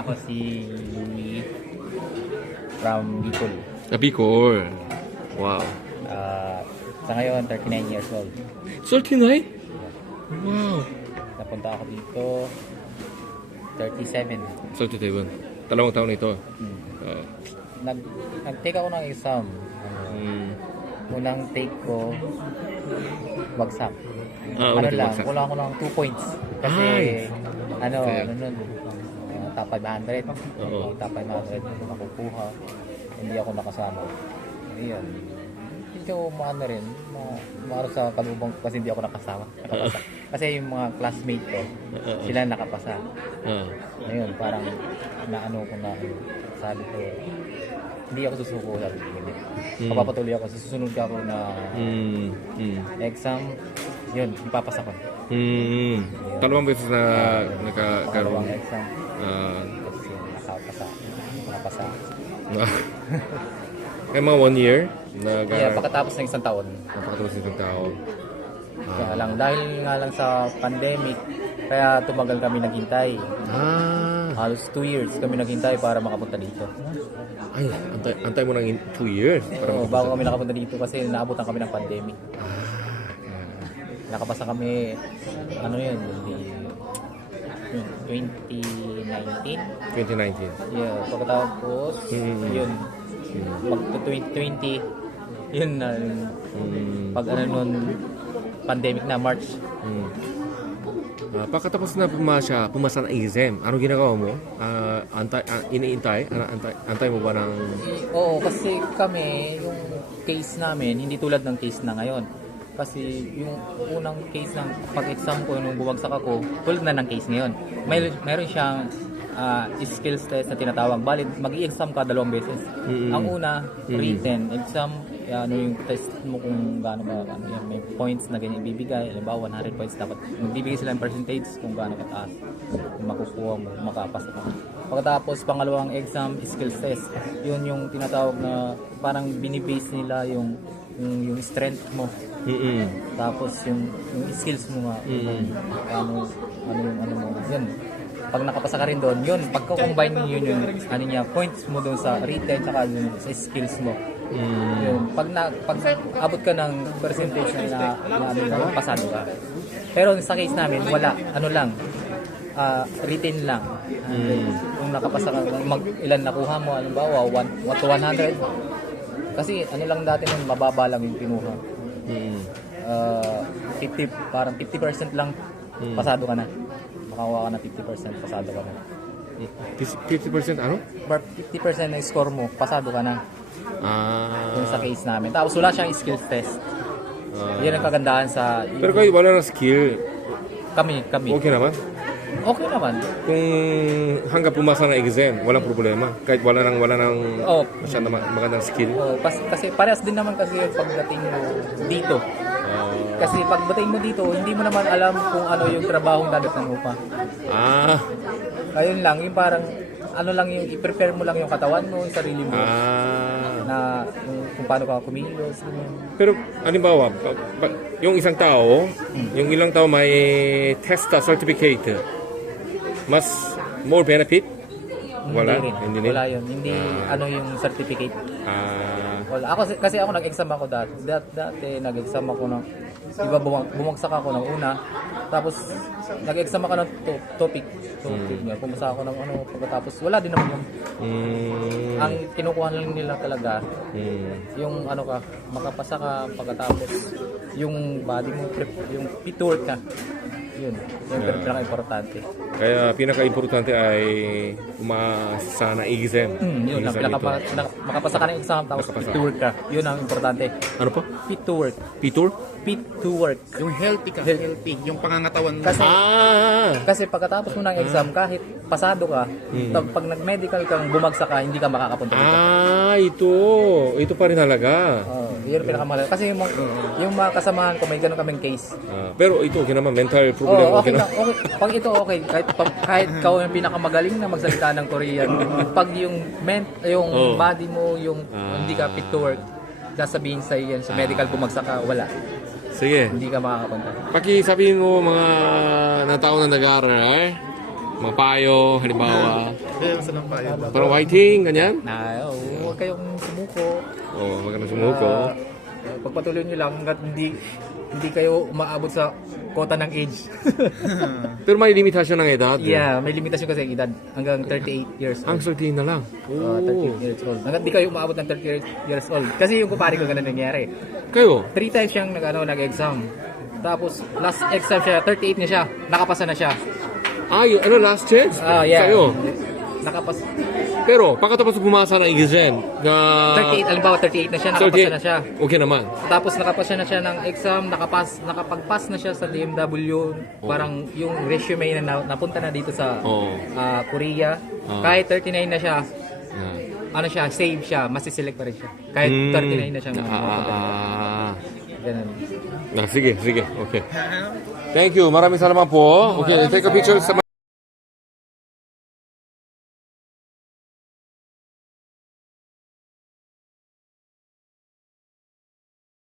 Ako si Louie from Bicol. Bicol. Wow. Sa ngayon, 39 years old. 39? Wow. Napunta ako dito 37. 37. Dalawang taon ito. Nag-take ako ng exam. Unang take ko, bagsak. Unang take lang, bagsak. wala ako ng 2 points. Kasi, Fair. top 500. Oo. Top 500 nakukuha. Hindi ako nakasama. Ayun. Medyo maano rin, maano sa kalubang ko kasi hindi ako nakasama. Nakapasa. Kasi yung mga classmate ko, sila nakapasa. Ayun, parang naano ko na, sabi ko, hindi ako susuko, sabi ko. Kapapatuloy ako, susunod ka ako na exam, yun, ipapasa ko. Dalawang beses na nagkaroon. Dalawang exam, kasi nakapasa. Kaya mga 1 year? Kaya pagkatapos ng isang taon. Pagkatapos ng isang taon. Kaya lang, dahil nga lang sa pandemic, kaya tumagal kami naghintay. Halos 2 years kami naghintay para makapunta dito. Ay, antay mo ng 2 years para Oo, bago kami nakapunta dito kasi naabutan kami ng pandemic. Nakapasa kami, ano yun, 2019. 2019. Yeah, pagkatapos, yun, pag 2020, yun na, pag ano nun, pandemic na, March. Pagkatapos na pumasa ng exam, ano ginagawa mo? Iniintay? Antay mo ba ng... Oo, kasi kami, yung case namin, hindi tulad ng case na ngayon. Kasi yung unang case ng pag-exam ko, nung bumagsak ako, tulad na ng case ngayon. Mayroon siyang skills test na tinatawag. Bali, mag-i-exam ka 2 beses. Ang una, written exam, ano yung test mo kung gaano ba, may points na ganyan ibibigay. Halimbawa, 100 points, dapat magbibigay sila ng percentage kung gaano kataas. Kung makukuha mo, makapasa mo. Pagkatapos, pangalawang exam, skills test. Yun yung tinatawag na parang binibase nila yung strength mo. Tapos yung skills mo nga, ano mo, yun. Pag nakapasa ka rin doon, yun, pagko-combine mo yun yung ano niya, points mo doon sa written saka yung sa skills mo. Yun, pag abot ka ng percentage na pasado ka. Pero sa case namin, wala, ano lang, written lang. Kung nakapasa ka, ilan nakuha mo, halimbawa, 1 to 100. Kasi ano lang dati nun, mababa lang yung kinuha. 50, parang 50% lang, pasado ka na. Makakuha ka na 50%, pasado ka na. 50% ano? 50% ng score mo, pasado ka na. Yung sa case namin. Tapos wala siyang skills test. Yan ang kagandahan sa... Pero kayo wala na skill. Kami. Okay naman? Okay naman. Kung hanggang pumasa ng exam, walang problema. Kahit wala nang masyadong magandang skill. Kasi parehas din naman kasi yung pagdating mo dito. Kasi pagdating mo dito, hindi mo naman alam kung ano yung trabahong dadatan mo pa. Ayun lang, yung parang ano lang yung i-prepare mo lang yung katawan mo, yung sarili mo. Na kung paano ka kumilos. Pero halimbawa, yung isang tao, yung ilang tao may testa certificate, mas more benefit? Wala? Hindi rin. Wala yun. Hindi ano yung certificate. Wala. Kasi ako nag-exam ako dati. Dati nag-exam ako ng iba bumagsak ako ng una. Tapos nag-exam ako ng topic niya. Pumasa ako ng pagkatapos wala din naman yung ang kinukuha lang nila talaga yung makapasa ka pagkatapos yung body mo yung fit work ka. Yun yung pinaka-importante. Kaya pinaka-importante ay umasa na exam. Yun lang, makapasa ka ng exam tapos fit to work ka. Yun ang importante. Ano pa? Fit to work. Fit to work. Yung healthy ka, healthy. Yung pangangatawan mo. Kasi pagkatapos mo ng exam, kahit pasado ka, pag nag-medical kang bumagsak ka, hindi ka makakapunta dito. Ito pa rin halaga. Yun ang pinakamahalaga. Kasi yung mga kasamahan ko, may ganun kaming case. Pero ito, okay naman, mental problem. Okay na. Pag ito okay, kahit ikaw yung pinakamagaling na magsalita ng Korean, pag yung body mo, yung hindi ka fit to work, sasabihin sa yan, sa medical bumagsak ka, wala. Sige. hindi ka makakapunta. Pakisabihin mo mga natao na nag-aaral, mga payo, halimbawa, Kaya sa lang tayo. parang whiting, ganyan. Na, huwag kayong sumuko. Oo, maganda sumuko. Pagpatuloy nyo lang hanggat hindi kayo umaabot sa quota ng age. Pero may limitasyon ng edad. Yeah, may limitasyon kasi ang edad hanggang 38 years Ang old. 13 na lang. 38 years old. Hanggat di kayo umaabot ng 38 years old. Kasi yung kumpare ko ganun nangyari. Kayo? 3 times siyang nag-exam. Tapos last exam siya, 38 na siya. Nakapasa na siya. Yung last chance? Yeah. Kayo? Nakapas Pero, pagkatapos pumasa ng exam, na 38, alimbawa 38 na siya, nakapasa na siya. Okay naman. Tapos nakapasa na siya ng exam, nakapag-pass na siya sa DMW, parang yung resume na napunta na dito sa Oo. Korea. Kahit 39 na siya, ano siya, save siya, masiselect pa rin siya. Kahit 39 na siya. Ganun. Sige. Okay. Thank you. Maraming salamat po. Okay, take a picture sa